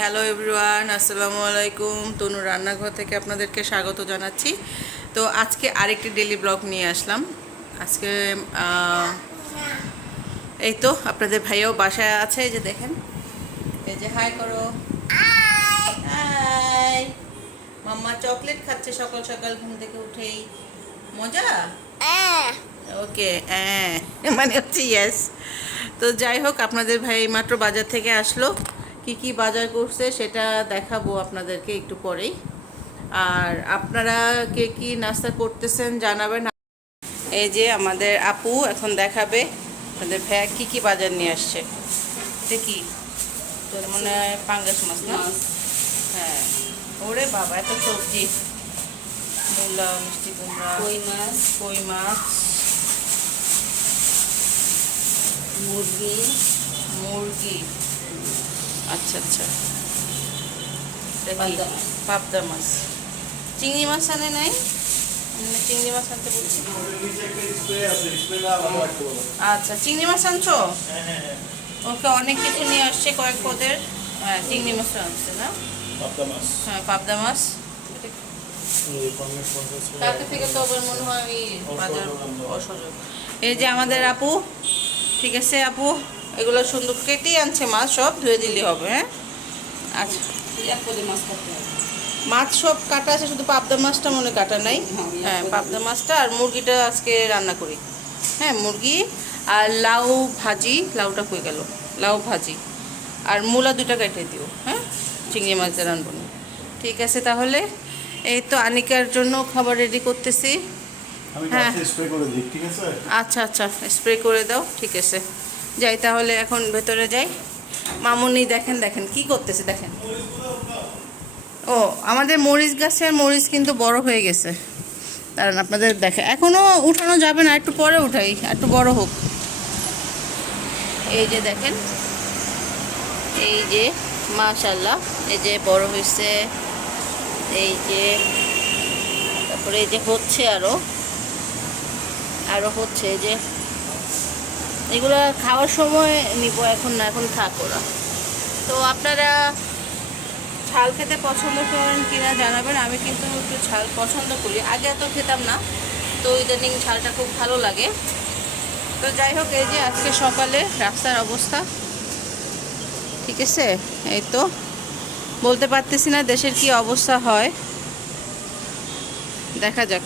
Hello everyone, আসসালামু আলাইকুম। তনু রান্নাঘর থেকে আপনাদেরকে স্বাগত জানাচ্ছি। তো আজকে আরেকটি ডেলি ব্লগ নিয়ে আসলাম। আজকে এই তো আপনাদের ভাইয়াও বাসায় আছে, এই যে দেখেন, এই যে হাই করো, হাই। মাম্মা চকলেট খাচ্ছে সকাল সকাল ঘুম থেকে উঠেই। মজা, ওকে, মানে হচ্ছে ইয়েস। তো যাই হোক, আপনাদের ভাই মাত্র বাজার থেকে আসলো। কি কি বাজার করছে সেটা দেখাবো আপনাদেরকে একটু পরেই। আর আপনারা কে কি নাস্তা করতেছেন জানাবেন। এই যে আমাদের আপু এখন দেখাবে আপনাদের ভাইয়া কি কি বাজার নিয়ে আসছে। এটা কি মনে হয় পাঙ্গাস মাছ না? হ্যাঁ, ওরে বাবা, এত সবজি, মূলা, মিষ্টি কুমড়া, কই মাছ, মুরগি। আচ্ছা আচ্ছা, পাবদা মাছ, চিংড়ি মাছ আনে নাই? চিংড়ি মাছ আনতে বলছি। আচ্ছা, চিংড়ি মাছ আনছো? ওকে, অনেক কিছু নিয়ে আসছে কয়েক পদের। হ্যাঁ, চিংড়ি মাছ আনছে না? হ্যাঁ, পাবদা মাছ। কালকে থেকে তো আবার মনে হয় ওই বাজার অসহযোগ। এই যে আমাদের আপু, ঠিক আছে আপু, এগুলো সুন্দর কেটেই আনছে মাছ, সব ধুয়ে দিলে হবে। হ্যাঁ, আচ্ছা, মাছ সব কাটা আছে, শুধু পাবদা মাছটা মনে কাটা নাই। হ্যাঁ, পাবদা মাছটা আর মুরগিটা আজকে রান্না করি। হ্যাঁ, মুরগি আর লাউ ভাজি, লাউটা কই গেল, লাউ ভাজি আর মূলা দুটা কেটে দিও। হ্যাঁ, চিংড়ি মাছ দিয়ে রান্না। ঠিক আছে, তাহলে এই তো আনিকার জন্য খাবার রেডি করতেছি। হ্যাঁ, আচ্ছা আচ্ছা, স্প্রে করে দাও, ঠিক আছে। যাই তাহলে, এখন ভেতরে যাই। মামুনি দেখেন দেখেন কি করতেছে, দেখেন। ও, আমাদের মরিচ গাছের মরিচ কিন্তু বড় হয়ে গেছে, কারণ আপনাদের দেখে এখনও উঠানো যাবে না, একটু পরে উঠাই, একটু বড় হোক। এই যে দেখেন, এই যে মাশাআল্লাহ, এই যে বড় হয়েছে, এই যে, তারপরে এই যে হচ্ছে আরো হচ্ছে, এই যে এগুলো খাওয়ার সময় নিব, এখন না, এখন থাক ওরা। তো আপনারা ঝাল খেতে পছন্দ করেন কিনা জানাবেন। আমি কিন্তু একটু ঝাল পছন্দ করি, আগে এত খেতাম না, তো ইদানিং ঝালটা খুব ভালো লাগে। তো যাই হোক, এই যে আজকে সকালে রাস্তার অবস্থা, ঠিক আছে। এই তো বলতে পারতেছি না দেশের কি অবস্থা হয়, দেখা যাক।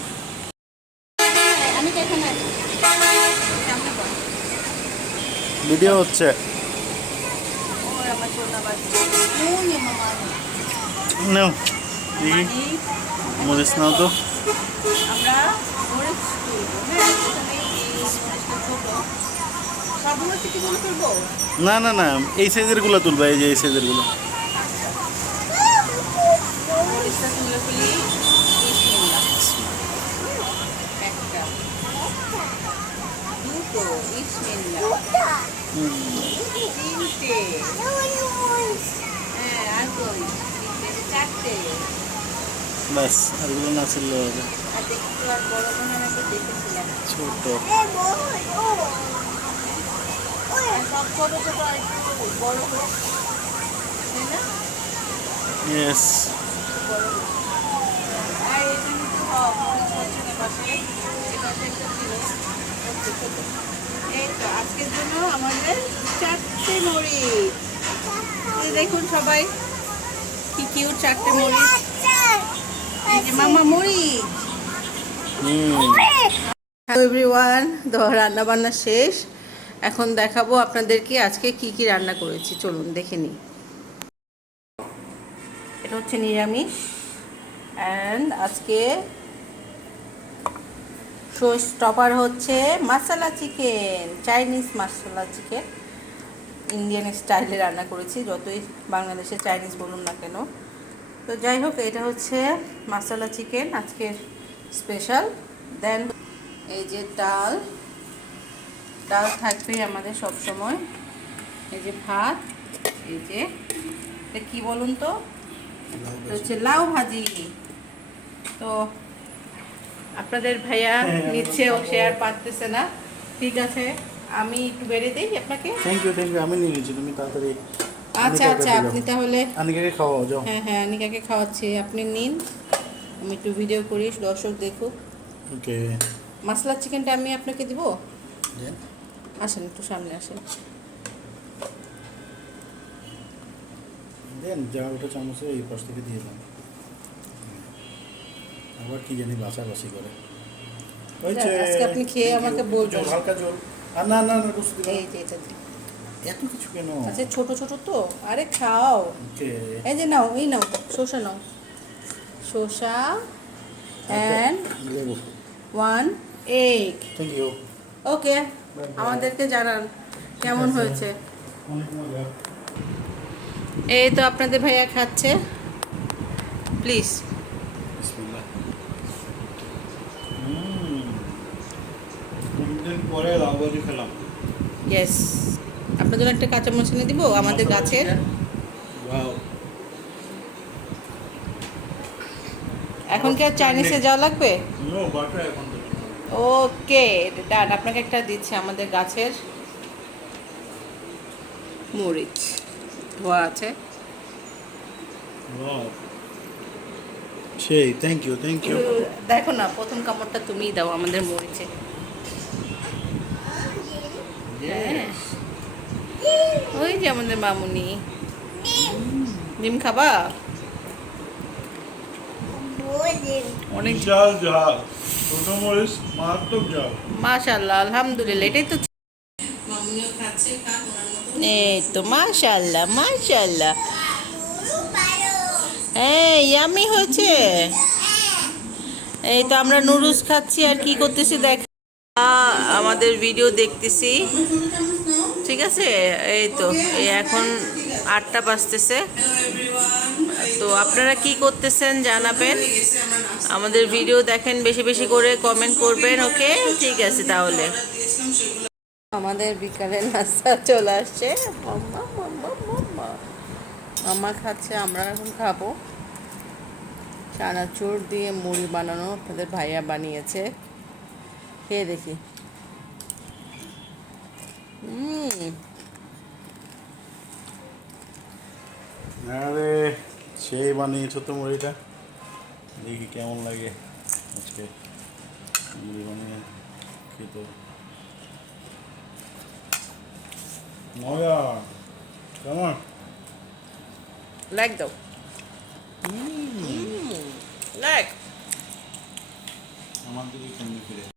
ভিডিও হচ্ছে নাও, দেখি মরিচ নাও তো। না না না, এই সাইজের গুলো তুলবা, এই যে এই সাইজের গুলো। বাস, আরগুলো না ছিল ছোট। ইয়েস, এই তো আজকের জন্য আমাদের 4টে মরিচ। দেখুন সবাই, কি কিউট 4টে মরিচ। এই যে মামা মরিচ। হ্যালো এভরিওয়ান, তো রান্না বান্না শেষ। এখন দেখাবো আপনাদেরকে আজকে কি কি রান্না করেছি, চলুন দেখে নিই। এটা হচ্ছে নিরামিষ, অ্যান্ড আজকে শো স্টপার হচ্ছে মশলা চিকেন, চাইনিজ মশলা চিকেন, ইন্ডিয়ান স্টাইলে রান্না করেছি, যতই বাংলাদেশে চাইনিজ বলুন না কেন। তো যাই হোক, এটা হচ্ছে মশলা চিকেন আজকের স্পেশাল। দেন এই যে ডাল থাকবে আমাদের সব সময়। এই যে ভাত, এই যে এটা কি বলুন তো, হচ্ছে লাউ ভাজি। তো আপনাদের ভাইয়া নিচ্ছে, ও শেয়ার পারতেছে না, ঠিক আছে, আমি একটু বেড়ে দিই আপনাকে। থ্যাংক ইউ, আমি নিয়ে নিচ্ছি, তুমি তাড়াতাড়ি আচ্ছা আচ্ছা, আপনি তাহলে আনিকাকে খাওয়াও যাও। হ্যাঁ হ্যাঁ আনিকাকে খাওয়াচ্ছি, আপনি নিন, আমি একটু ভিডিও করি, দর্শক দেখুক। ওকে মশলা চিকেনটা আমি আপনাকে দিব, আসেন একটু সামনে আসেন। দেন যা ওটা চামচে এই পাশ থেকে দিয়ে দেন। আবার কি জানি বাছাবাছি করে। আজকে আপনি খেয়ে আমাকে বলবেন। হালকা জল। আর না না না বুঝতে দিবেন এই যে এটা দিন। এত কিছু কেন? আচ্ছা ছোট ছোট তো, আরে খাও। ওকে এই যে নাও, এই নাও শসা নাও, শসা অ্যান্ড লেবু। 1 egg। Thank you. ওকে, আমাদেরকে জানান কেমন হয়েছে। অনেক মজা। এই তো আপনাদের ভাইয়া খাচ্ছে, প্লিজ। বিসমিল্লাহ। অনেকদিন পরে লাউ ভাজি খেলাম। ইয়েস, আপনার জন্য একটা কাঁচা মরিচ এনে দিব আমাদের গাছের। ওয়াও। এখন কি আর চাইনিজে যাওয়া লাগবে? নো বাটার এখন তো। ওকে ডান, আপনাকে একটা দিচ্ছে আমাদের গাছের মরিচ, ধোয়া আছে। ওয়াও। সেই থ্যাংক ইউ থ্যাংক ইউ। কিন্তু দেখো না, প্রথম কামড়টা তুমিই দাও আমাদের মরিচে। হ্যাঁ, ওই যে আমাদের মামুনি। ডিম খাবা? অনেক ঝাল ঝাল। ছোট মরিচ মারাত্মক ঝাল। মাশাআল্লাহ, আলহামদুলিল্লাহ, এটাই তো। মামুনিও খাচ্ছে, খাক ওনার মতো। এই তো মাশাআল্লাহ মাশাআল্লাহ, এই ইয়ামি হয়েছে। এই তো আমরা নুডলস খাচ্ছি আর কি করতেছি দেখ, আমাদের ভিডিও দেখতেছি, ঠিক আছে। এই তো এই এখন 8টা বাজতেছে, তো আপনারা কি করতেছেন জানাবেন, আমাদের ভিডিও দেখেন, বেশি বেশি করে কমেন্ট করবেন। ওকে ঠিক আছে তাহলে। আমাদের বিকালের নাস্তা চলে আসছে, মাম্মা মাম্মা মাম্মা, মাম্মা খাচ্ছে, আমরা এখন খাবো। চানাচুর দিয়ে মুড়ি বানানো, আপনাদের ভাইয়া বানিয়েছে, খেয়ে দেখি। আরে সেই বানিয়েছো তো মুড়িটা, দেখি কেমন লাগে আজকে মুড়ি বানিয়ে খেতে। মজা কেমন? লাইক দাও, লাইক। আমার দিকে কেমনি ফিরে